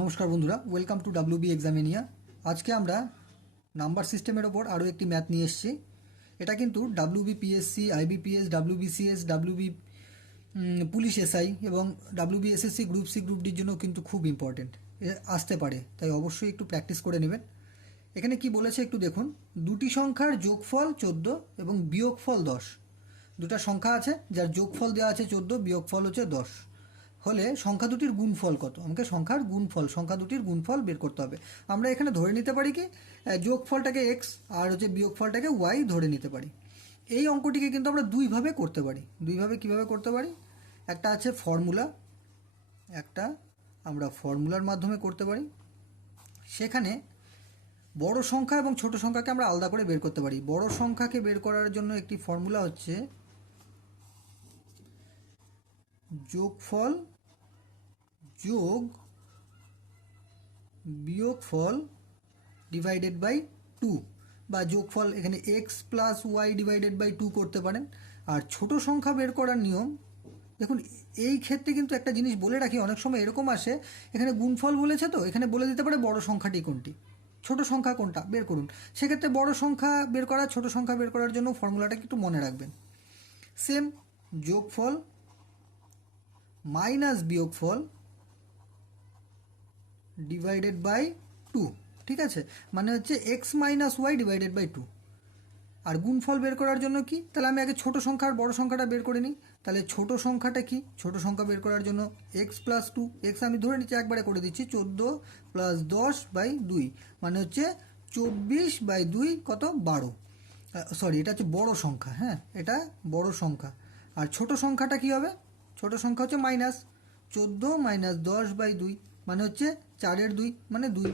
নমস্কার বন্ধুরা, welcome to WB এক্সামিনিয়া। আজকে আমরা নাম্বার সিস্টেমের ওপর আরও একটি ম্যাথ নিয়ে এসেছি। এটা কিন্তু WBPSC, IBPS, WBCS, WB police SI এবং ডাব্লিউবিএসএসসি গ্রুপ সি গ্রুপ ডির জন্য কিন্তু খুব ইম্পর্টেন্ট আসতে পারে, তাই অবশ্যই একটু প্র্যাকটিস করে নেবেন। এখানে কি বলেছে একটু দেখুন। দুটি সংখ্যার যোগফল 14 এবং বিয়োগফল 10। দুটা সংখ্যা আছে যার যোগফল দেওয়া আছে 14, বিয়োগফল হচ্ছে 10 হলে সংখ্যা দুটির গুণফল কত? আমাকে সংখ্যা দুটির গুণফল বের করতে হবে। আমরা এখানে ধরে নিতে পারি কি যোগফলটাকে এক্স আর হচ্ছে বিয়োগফলটাকে ওয়াই ধরে নিতে পারি। এই অঙ্কটিকে কিন্তু আমরা দুইভাবে করতে পারি। কিভাবে করতে পারি? একটা আছে ফর্মুলা, একটা আমরা ফর্মুলার মাধ্যমে করতে পারি। সেখানে বড় সংখ্যা এবং ছোট সংখ্যাকে আমরা আলাদা করে বের করতে পারি। বড় সংখ্যাকে বের করার জন্য একটি ফর্মুলা হচ্ছে যোগফল যোগ বিয়োগফল ডিভাইডেড বাই 2, বা যোগফল এখানে x plus y divided by 2 করতে পারেন। আর ছোট সংখ্যা বের করার নিয়ম দেখুন, এই ক্ষেত্রে কিন্তু একটা জিনিস বলে রাখি, অনেক সময় এরকম আসে, এখানে গুণফল বলেছে তো এখানে বলে দিতে পারে বড় সংখ্যাটি কোনটি, ছোট সংখ্যা কোনটা বের করুন। সেক্ষেত্রে বড় সংখ্যা বের করা, ছোট সংখ্যা বের করার জন্য ফর্মুলাটা একটু মনে রাখবেন। সেম যোগফল মাইনাস বিয়োগফল ডিভাইডেড বাই 2, ঠিক আছে, মানে হচ্ছে x minus y divided by 2। আর গুণফল বের করার জন্য কি? তাহলে আমি আগে ছোট সংখ্যা আর বড় সংখ্যাটা বের করে নিই। তাহলে ছোট সংখ্যাটা কি? ছোট সংখ্যা বের করার জন্য এক্স প্লাস 2, এক্স আমি ধরে নিচ্ছি একবারে করে দিচ্ছি, 14 প্লাস 10 বাই 2 মানে হচ্ছে 24 বাই 2 কত? 12। সরি, এটা হচ্ছে বড় সংখ্যা, হ্যাঁ এটা বড় সংখ্যা। আর ছোট সংখ্যাটা কি হবে? ছোট সংখ্যা হচ্ছে মাইনাস 14 মাইনাস 10 বাই 2 মানে হচ্ছে 4-এর 2 মানে 2।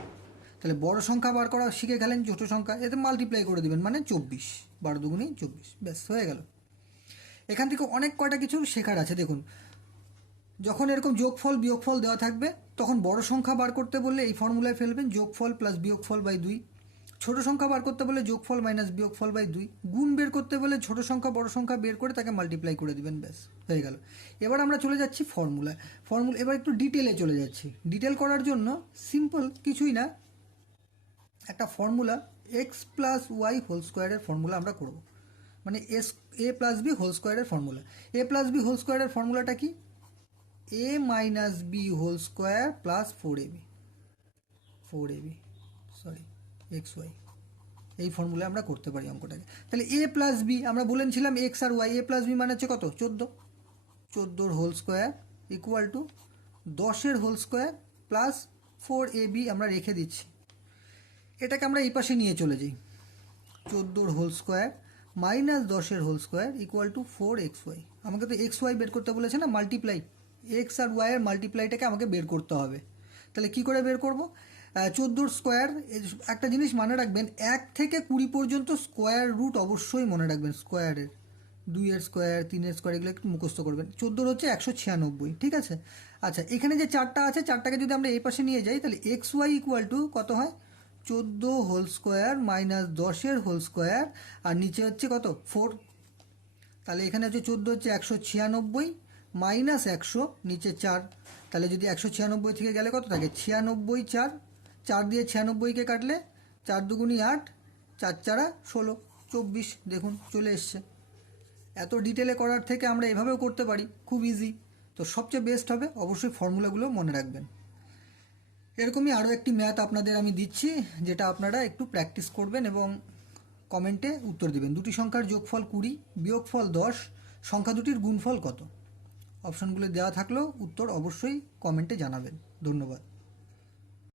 তাহলে বড় সংখ্যা বার করা শিখে গেলেন, ছোট সংখ্যা এতে মাল্টিপ্লাই করে দেবেন মানে 24, 12 দুগুণী 24, ব্যাস হয়ে গেল। এখান থেকে অনেক কয়টা কিছু শেখার আছে। দেখুন, যখন এরকম যোগফল বিয়োগফল দেওয়া থাকবে তখন বড় সংখ্যা বার করতে বললে এই ফর্মুলায় ফেলবেন যোগফল প্লাস বিয়োগফল বাই 2। ছোট সংখ্যা বার করতে বলে যোগফল মাইনাস বিয়োগফল বাই 2। গুণ বের করতে বলে ছোট সংখ্যা বড় সংখ্যা বের করে তাকে মাল্টিপ্লাই করে দিবেন, ব্যাস হয়ে গেল। এবার আমরা চলে যাচ্ছি ফর্মুলা। এবার একটু ডিটেলে চলে যাচ্ছি। ডিটেল করার জন্য সিম্পল কিছুই না, একটা formula x plus y whole স্কোয়ারের ফর্মুলা আমরা করব। মানে এ প্লাস বি হোল স্কোয়ারের formula. A plus b whole স্কোয়ারের ফর্মুলাটা কি? A minus b whole square plus 4ab sorry x y, এই ফর্মুলা আমরা করতে পারি অঙ্কটাকে। তাহলে এ প্লাস বি আমরা বলেছিলাম এক্স আর ওয়াই, এ প্লাস বি মানে হচ্ছে কত? 14 হোল স্কোয়ার ইকুয়াল টু 10-এর হোল স্কোয়ার প্লাস 4ab আমরা রেখে দিচ্ছি। এটাকে আমরা এই পাশে নিয়ে চলে যাই, 14 হোল স্কোয়ার মাইনাস 10-এর whole square equal to 4xy। আমাকে তো এক্স ওয়াই বের করতে বলেছে না, মাল্টিপ্লাই, এক্স আর ওয়াইয়ের মাল্টিপ্লাইটাকে আমাকে বের করতে হবে। তাহলে কি করে বের করব? 14 স্কোয়ার, একটা জিনিস মনে রাখবেন, 1 থেকে 20 পর্যন্ত স্কোয়ার রুট অবশ্যই মনে রাখবেন। স্কোয়ারের 2-এর স্কোয়ার, 3-এর স্কোয়ার এগুলো একটু মুখস্থ করবেন। 14 হচ্ছে 196, ঠিক আছে। আচ্ছা, এখানে যে 4টা আছে, 4টাকে যদি আমরা এই পাশে নিয়ে যাই তাহলে এক্স ওয়াই ইকুয়াল টু কত হয়? 14 হোল স্কোয়ার মাইনাস 10-এর হোল স্কোয়ার আর নিচে হচ্ছে কত? 4। তাহলে এখানে হচ্ছে 14 হচ্ছে 196 মাইনাস 100 নিচে 4। তাহলে যদি 196 থেকে গেলে কত থাকে? 96, 4 দিয়ে 96কে কাটলে 4 দুগুণী 8, 4 4 16, 24। দেখুন চলে এসছে। এত ডিটেলে করার থেকে আমরা এভাবেও করতে পারি, খুব ইজি। তো সবচেয়ে বেস্ট হবে অবশ্যই ফর্মুলাগুলো মনে রাখবেন। এরকমই আরও একটি ম্যাথ আপনাদের আমি দিচ্ছি, যেটা আপনারা একটু প্র্যাকটিস করবেন এবং কমেন্টে উত্তর দিবেন। দুটি সংখ্যার যোগফল 20, বিয়োগফল 10, সংখ্যা দুটির গুণফল কত? অপশনগুলো দেওয়া থাকলেও উত্তর অবশ্যই কমেন্টে জানাবেন। ধন্যবাদ।